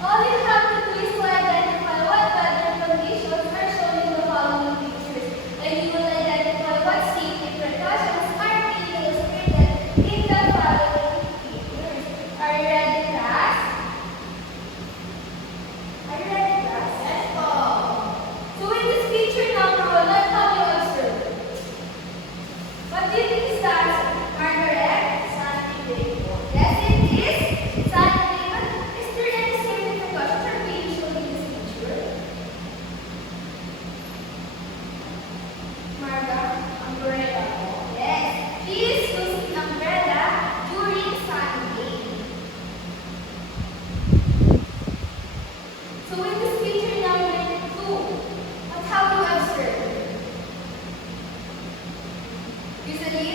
All you have to do is to identify what weather conditions are shown in the following pictures, and you will identify what safety precautions are being illustrated in the following pictures. Are you ready, class? Are you ready, class? Yes, po. So in this picture number 1, let's how you observe. What do you think is the answer? Margaret? Sunny day. Yes, it is. Sunny day. But is there any safety precautions are being shown in this picture? Marga? Umbrella. Yes. She is using umbrella during sunny day. So in this picture number 2, what have you observed? Usually,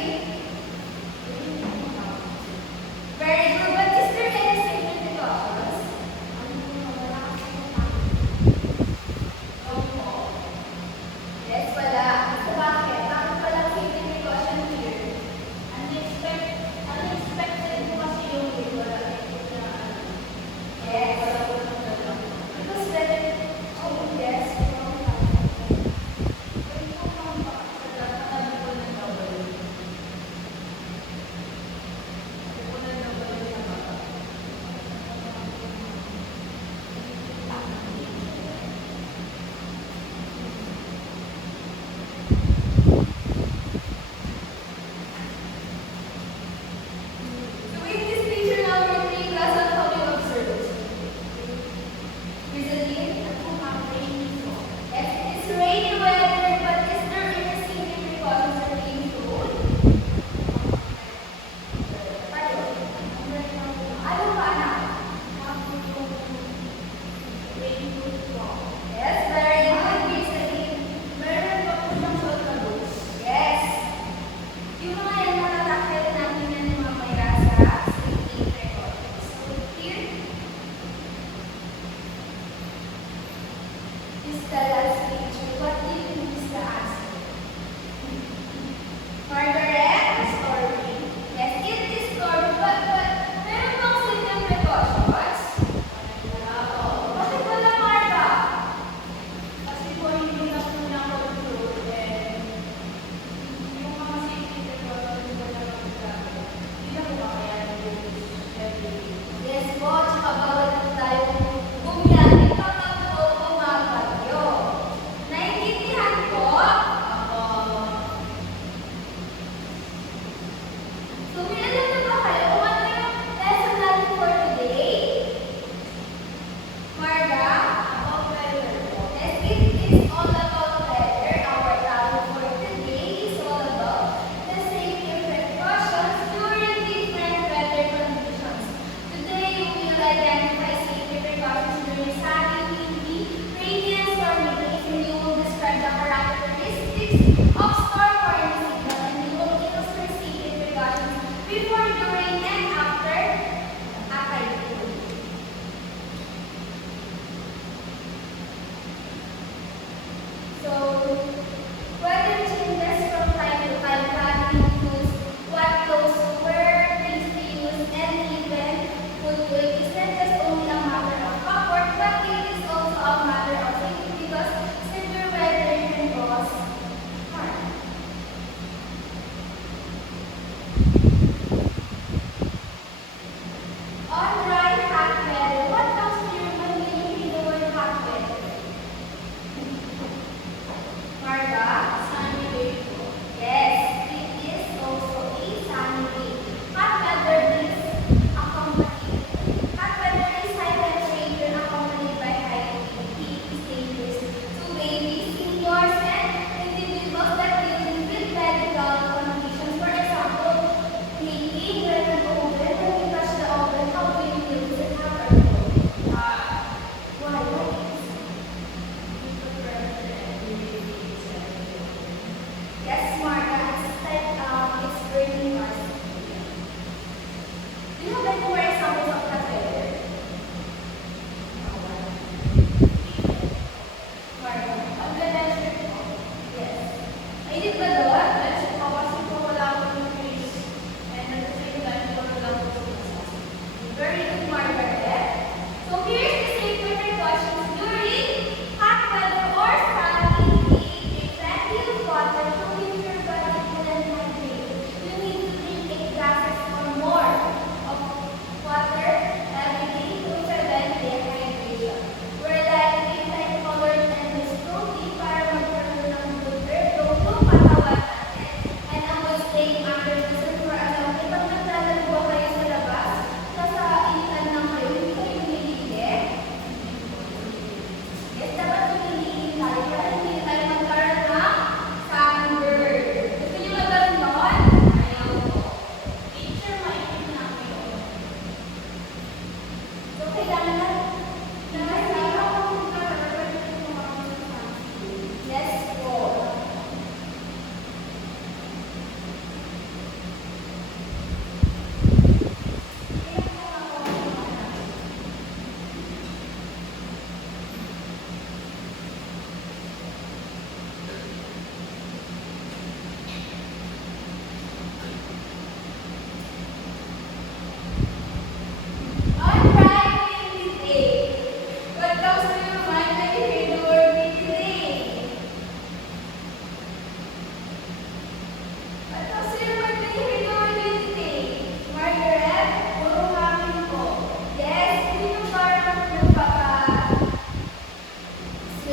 very good. But is there any safety precautions? Yes, wala. So bakit? Bakit walang safety precaution here? Unexpected po kasi yung wala. Yes. Because better, oh yes. So in this picture number 3, class, what have you observed? Usually, yes, it's rainy weather, but is there any safety precautions are being shown? Ano pa, anak? Yes, very good. Usually, meron pa po siyang suot na boots. Yes. Yung mga yan matatakil natin yan mamaya sa safety precautions. So here is the last picture. What do you think is the answer? Margaret? Story. Yes, it is story. But meron bang safety precautions? Bakit wala, Marga? Kasi po hindi na po na-control and yung mga safety precautions wala magagamit. Hindi na po kakayanin yung everyday. Yes po, tsaka bawal po tayo bumiyagi kapag po bumabagyo. Naiintindihan po? So, may alam na ba kayo kung ano yung lesson natin for today? Marga? About weather. Yes, it is all about weather. Our topic for today is all about the safety precautions during different weather conditions. Today, we will identify safety precautions during sunny, windy, rainy, and stormy days, and you will describe the characteristics of storm warning signal, and you will illustrate safety precautions before, during, and after a typhoon. So, weather changes from time to time. That includes what clothes to wear, things to use, and even food to eat. It's not just only a matter of comfort, but it is also a matter of safety because severe weather can cause harm.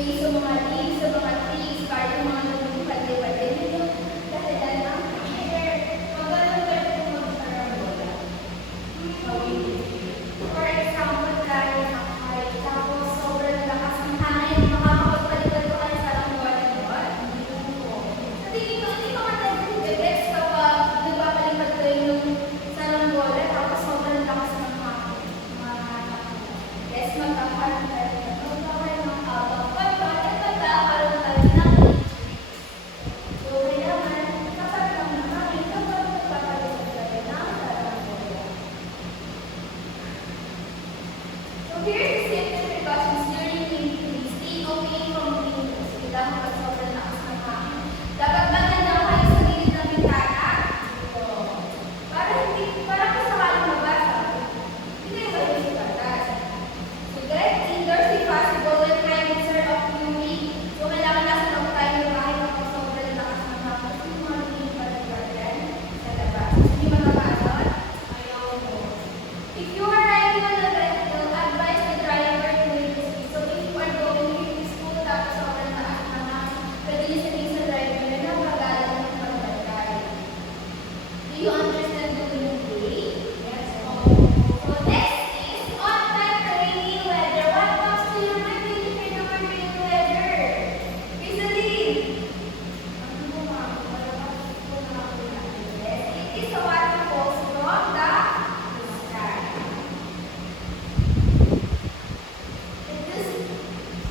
way sa mga leaves, sa mga trees, para yung mga lumipad-lipad din. Yun yung dahilan ng air. Magandang pwede kung magsarambola. For example, dahil nakakay, tapos sobrang lakas ng hangin, makakapagpalitan ko kayo sa rambola doon. Sa tingin ko, hindi ko matagong effects kapag nagpapalipad ko yung sa rambola, tapos sobrang lakas ng hangin. Yes, magkakaroon tayo. Magkakaroon ng habang pagkakaroon tayo ng so, kailangan, kapag lang naman, kapag nagpapalipad tayo ng sa rambola. So here's the safety precautions during wind freeze. Stay away from windows. Kailangan kapag sobrang lakas ng hangin. Dapat maganda kayo sa gilid ng bintana. Para kung sakaling mabasa, hindi kayo gawin sa batas. So get indoors if possible when climate of UV. So kailangan nasa loob tayo ng bahay kapag sobrang lakas ng hangin. Kasi yung mga lipat yan sa labas. Hindi makakasot. Ayaw mo. If you are riding on a vehicle, advise the driver to make the speed. So if you are going to school, tapos sobrang lakas ng hangin, pwede niyo sabihin sa driver na napagalan ng pagbagay. Do you understand the wind way? Yes. So next is on-time rainy weather. What comes to your mind when you hear the word rainy weather? Rizalyn. Yes, it is a water falls from the sky.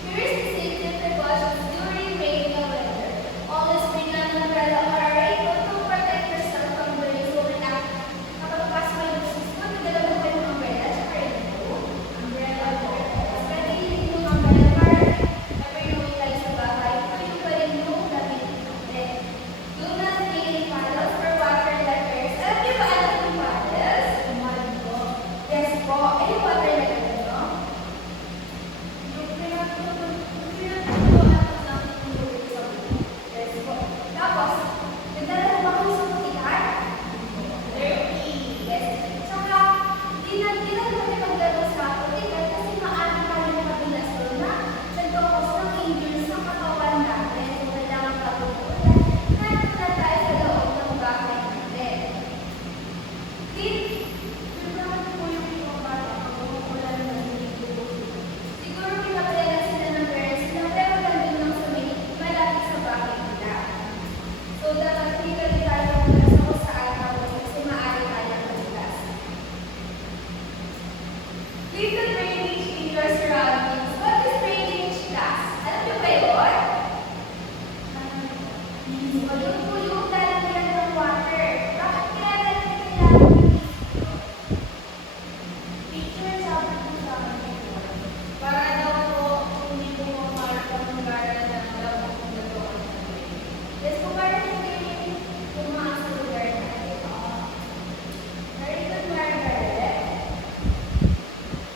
Here is the safety precautions during rainy weather. Always bring an umbrella or a raincoat to protect yourself from the rain. So kapag pasok kayo ng school, nagdala mo kayo ng umbrella at raincoat. Umbrella po. Mas pwede hindi yung umbrella para never yung tayo sa bahay. Pwede pa rin yung gamitin natin. Do not play in puddles or water letters. Alam niyo ba alam yung puddles? Yes po. Yung water letters, no? Yes po. Tapos, nagdala mo ba kayo sa putihan? Yes. Saka, di na natin magdala sa putihan kasi maaari tayo makabilas doon na nagkakos ng injuries sa katawan natin. So, kailangan pag-upulan. Nandun na tayo sa loob ng bahay natin. Siguro pinapalagan sila ng parents nila pero nandun lang sa may malapit sa bahay nila. So dapat hindi ka rin tayo maglas kung saan tapos kasi maaari tayo maglas. Leave the drainage in your surroundings. What is drainage class? Alam niyo ba yun? O yung po yung lalagyan ng water. Bakit kaya natin kailangan picture sa para daw po hindi po mamarap ang lugar na dapat kung gano'n. Yes po, para hindi pumakas sa lugar natin. Very good, Margaret.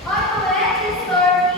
On wet and stormy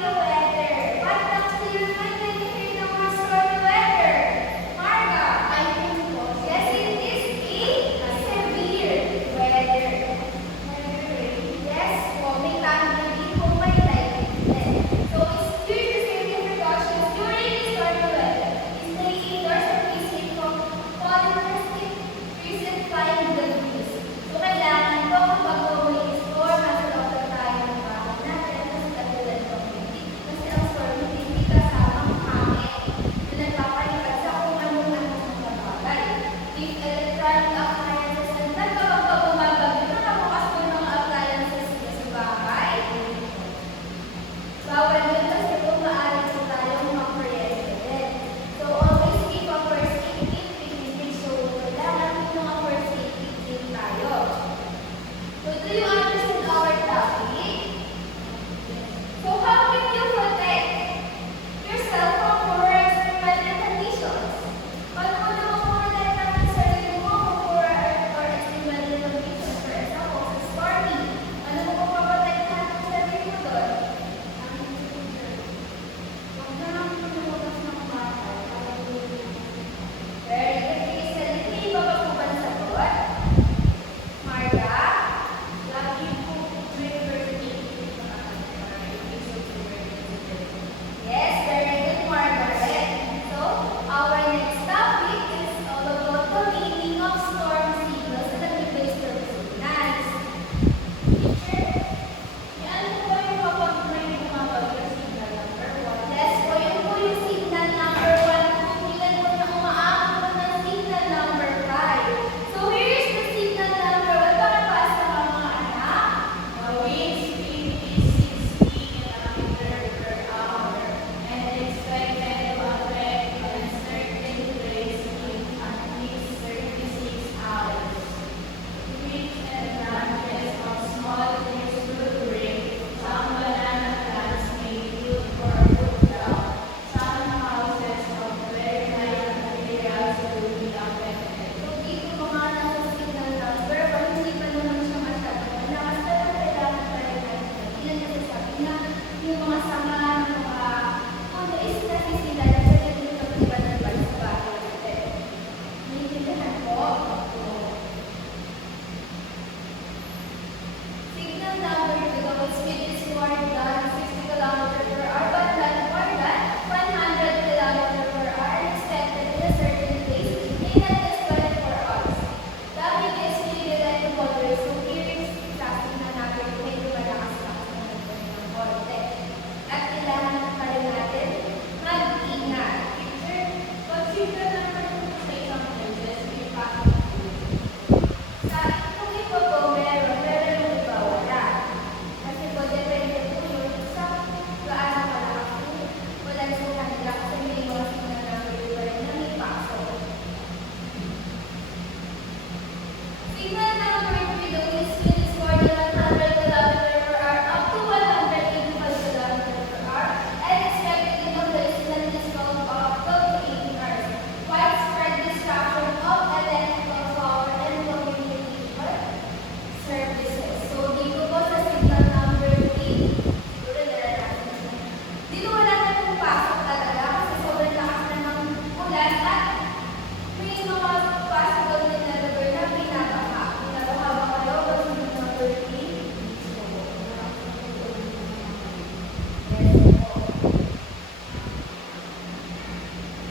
Yes po.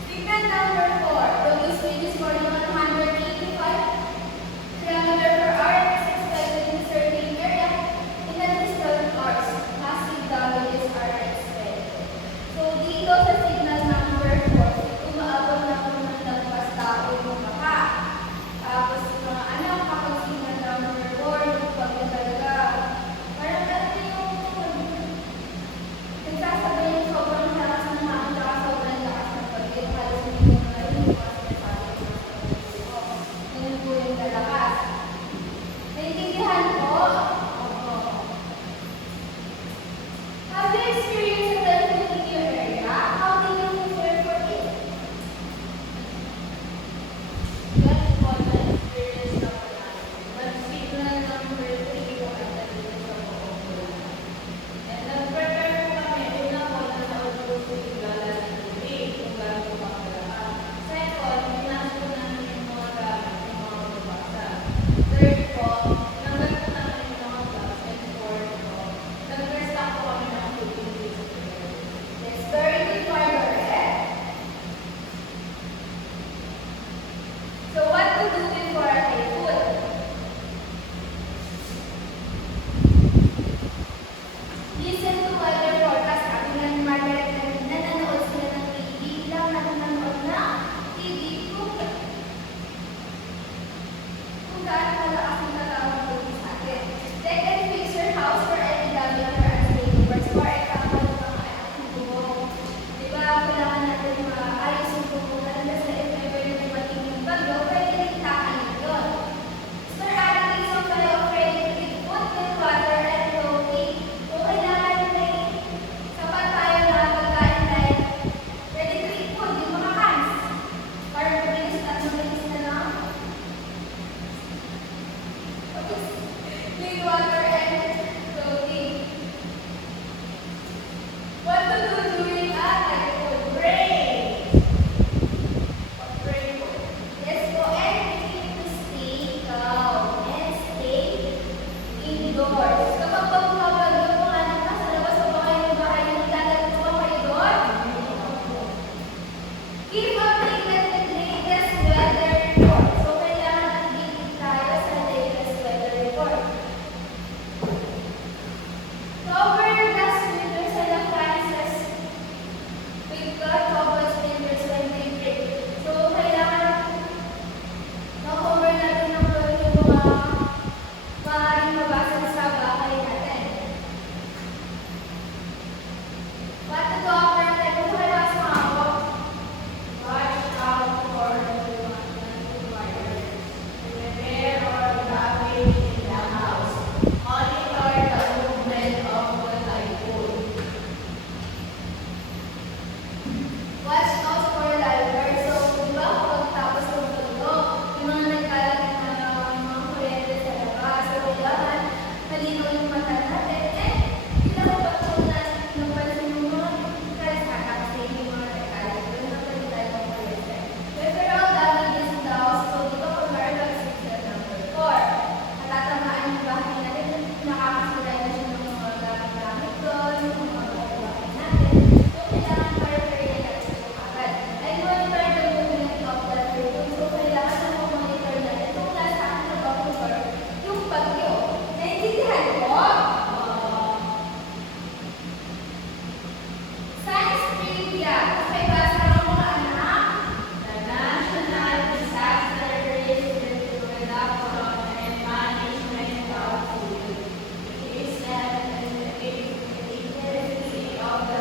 Signal number 4. The wind speed is more than 185 kilometers per hour and is expected in certain area in the distant hours. Massive damages are expected. So dito sa signal number 4, umaabot na po ng lagpas tao yung baka. Tapos mga anak, kapag signal number 4, pag na talaga, parang ano yung nagsasabay yung sobrang lakas ng hangin at sobrang lakas ng bagyo. Halos hindi mo na rin yung sinasabi ko. Ganun po yung kalakas. Naiintindihan po? Oo. Have you experienced a typhoon in your area? How do you prepare for it? Yes po, na-experience na po namin. Mag-signal number 3 po at nandito sa buong bulan. And nag-prepare po kami. Una po, nanood po po yung gala ng TV kung gano'n po kakalakas. Second, pinasok po namin yung mga gamit, yung mga mabasa. Third po, tinanggal po namin yung mga gloves. And fourth po, nag-restock po kami ng food in case of emergency. It's very good for your head. So what to do before a typhoon? Listen to weather forecast. Sabi nga ni Margaret kanina, nanood sila ng TV. Lang nanonood na TV kung gaano malakas ang tatawag dito sa atin. Check and fix your house for any damage or unstable works. For example, yung mga anak ng bubong. Di ba, kailangan natin maayos yung bubong natin kasi if ever na dumating yung bagyo, pwede rin kakain yun. Sir, adding some kind of ready to food with water and clothing. So, kailangan may sapat tayo na pagkain like ready to eat food, yung mga cans. Para mabilis at mabilis na lang. Clean water and clothing. What to do during a typhoon? Rain. Rain. Yes po, and we need to stay calm and stay indoors. Kapag pagpapagod po nga nasa labas o baka yung bahay yung dagat po kayo doon? Keep updated with latest weather report. So, kailangan updated tayo sa latest weather report. Cover the sweaters and appliances with cloth sweaters when they break. So, kailangan ma-cover natin ng cloth yung mga maaaring mabasag sa bahay natin. What to do after a typhoon? Kung kailangan sa mga po, watch out for the fires. Repair or damage in the house. Monitor the movement of the typhoon. Watch out for divers. So, di ba, pagtapos ng bagyo, yung mga nagkalat ng mga kuryente sa labas. So, kailangan malinaw yung mata natin. And, kailangan pa po na napansin yung mga kalsada kasi yung mga nagkalat. Yung napansin tayo ng kuryente. Referral damages in the house. So, di ba, kung meron lang signal number 4, natatamaan yung bahay natin, nakakasira na siya ng mga gamit-gamit doon, yung mga bahay natin. So, kailangan pa-refer natin sa agad. And monitor the movement of the typhoon. So, kailangan na monitor natin kung nasaan na ba yung bagyo. Naintindihan po? Science trivia. May basa ng mga anak. The National Disaster Risk Reduction and Management Council is an agency of the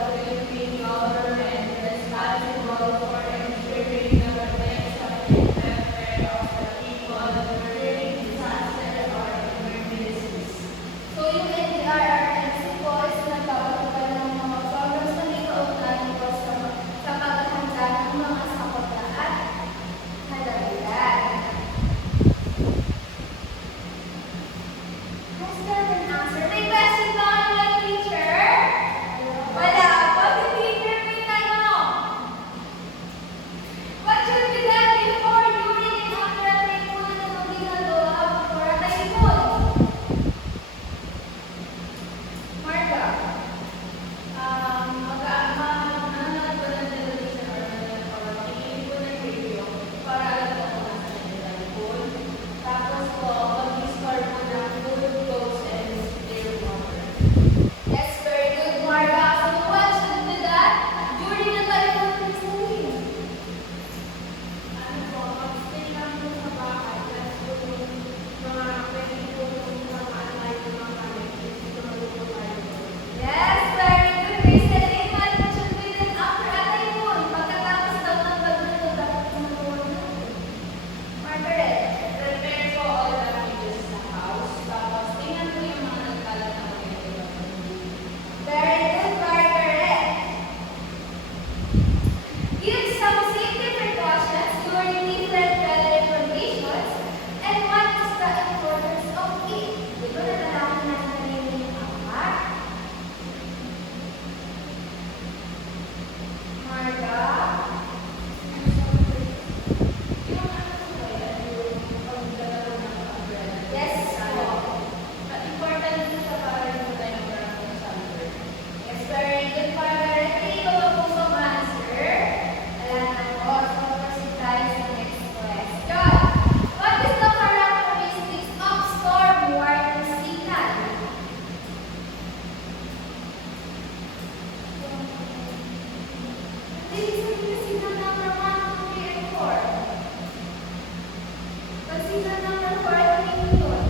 Very good, Margaret. Hindi ko ba po sa answer? Wala na po. So, proceed tayo sa next question. What is the characteristics of storm warning signal? Hindi sabihin signal number 1, 2, 3, and 4. Pag signal number 4, ano yung yun?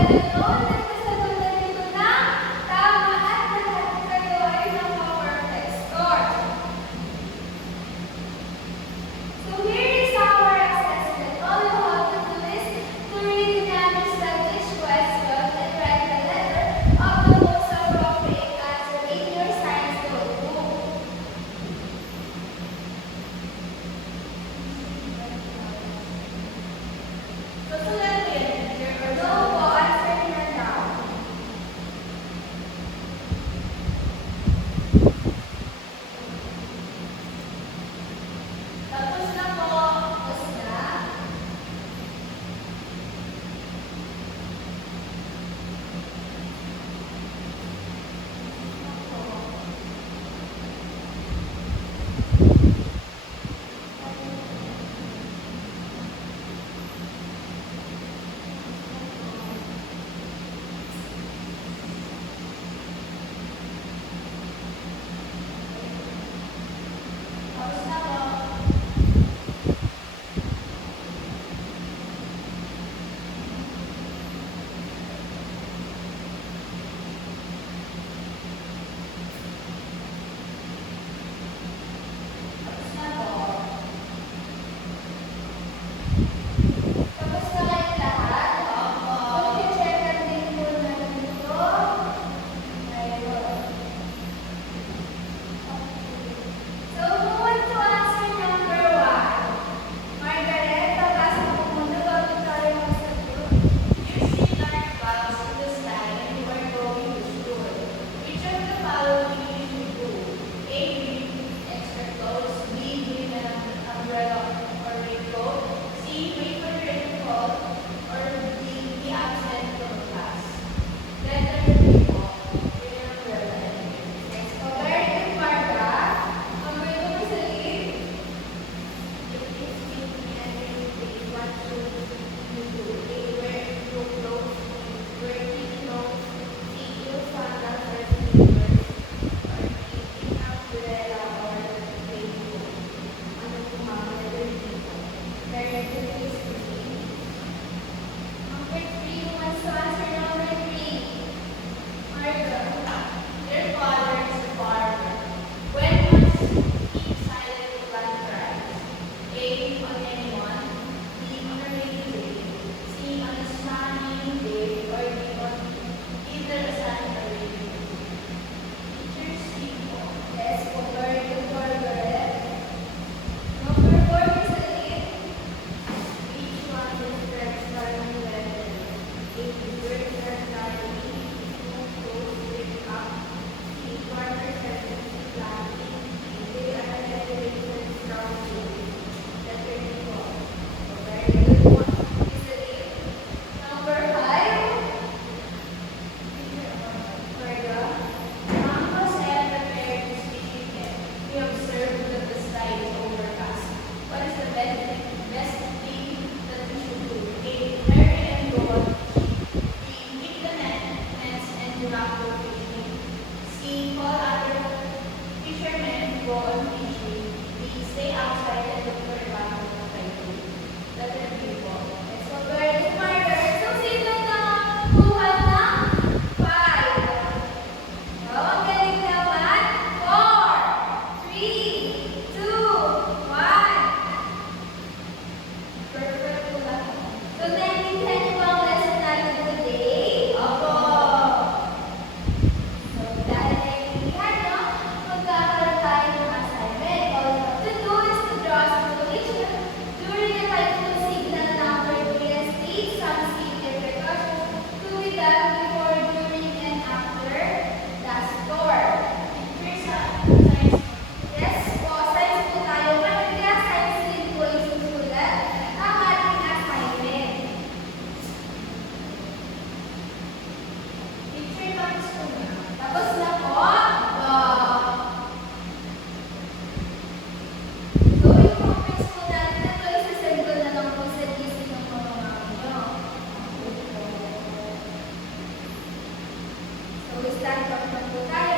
glad to know that nasagutan nito na tama at lahat kayo ay naka-perfect score. So here is our assessment. All you have to do is to read and understand each question and write the letter of the most appropriate answer in your science notebook. Susulat mo yan, teacher, or No po, answer na daw. tapos na po. Tapos na. Tapos na po. Tapos na po. Tapos na kayong lahat. Opo. Pag-checkan din po natin ito. Ayun. So, who wants to answer number 1? Margaret, pagkasa mo muna bago tayo magsagot. You see dark clouds in the sky and you are going to school. Which of the following you should do? A. Bring extra clothes. B. Bring an umbrella or raincoat. C. Wait for the rain to fall. Or D. Be absent from class. Letter B po. Bring an umbrella and rain. So, very good, Marga. Number 2, Miss Elise. If it's windy and rainy, what should you do? A. Wear your clothes. Wear clean clothes. C. Use sandals or slippers. Or D. Bring an umbrella or raincoat. Ano po ma'am? Letter D po. Very good, Miss Elise. Number 3, who wants to answer number 3? Marga. Their father is a farmer. When must keep silent to plant rice? A. On anyone. B. On a rainy day. C. On a sunny day. Or D. On either a sunny or rainy day. Teacher C po. Yes, po, very good, Margaret. Number 4, Miss Elise. Each one describes starting letter. A. Birds are flying. Two clothes wake up. C. Farmer servants planting. They are decorations from trees. Letter D po. So, very good one. Miss Elise. Number 5. Marga. Mama said prepare to speak again. We observed that the sky is overcast. What is the best thing that we should do? A. Hurry and go on fishing. B. Keep the nets and do not go fishing. C. Call other fishermen, go on fishing. D. Stay outside and look for a bottle of typhoon. Letter B po. So, very good, Margaret. So, sino na kuha ng 5? Oh, ang galing naman. 4, 3, 2, 1. Perfect po lahat. So, naintindihan niyo ba ang lesson natin today? Opo. So, dahil naintindihan niyo, magkakaroon tayo ng assignment. All you have to do is to draw a situation during the typhoon signal number 3 and state some safety precautions to be done before, during, and after the storm. Teacher sa science. Yes po, science po tayo. Kaya science din po yung susulat ang ating assignment. Teacher, tapos po na. Tapos na po. So, yung comments po natin, ito isasend ko na lang po sa GC ng mga nyo. So, start off na po tayo.